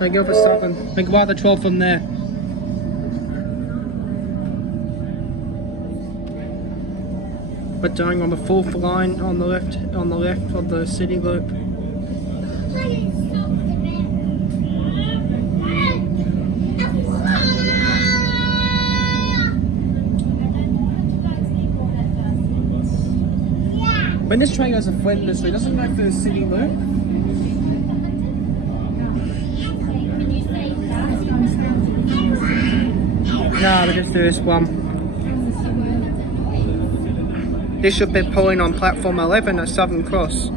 They go for 7. They go out the 12 from there. We're doing on the 4th line on the left of the city loop. When this train goes to Flinders, it doesn't go through the city loop. No, we just do this one. This should be pulling on platform 11 at Southern Cross.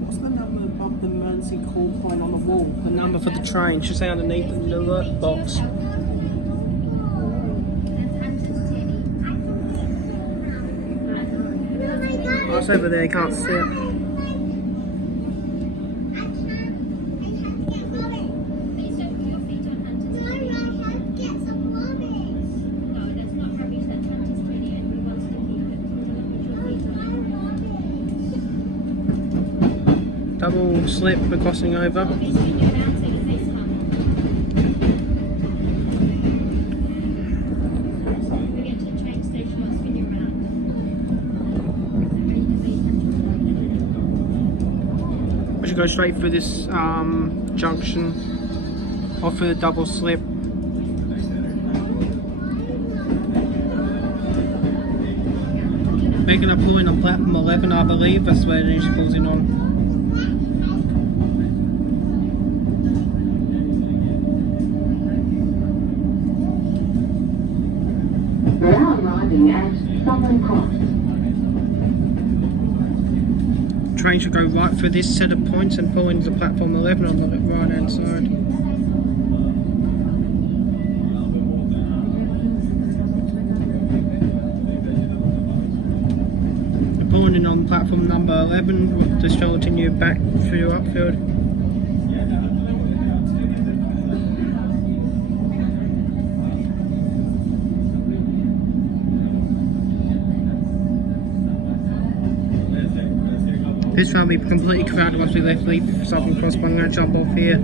What's the number above the emergency call point on the wall? The number for the train should say underneath the alert box. Oh, it's over there, you can't see it. Double slip, we're crossing over. We should go straight through this junction, or through the double slip. They're going to pull in on platform 11, I believe. That's where it usually pulls in on. Now arriving at Southern Cross. Train should go right through this set of points and pull into platform 11 on the right hand side. We're pulling in on platform number 11 with the continue back through upfield. This one will be completely crowded once we leave Southern Cross, but I'm going to jump off here.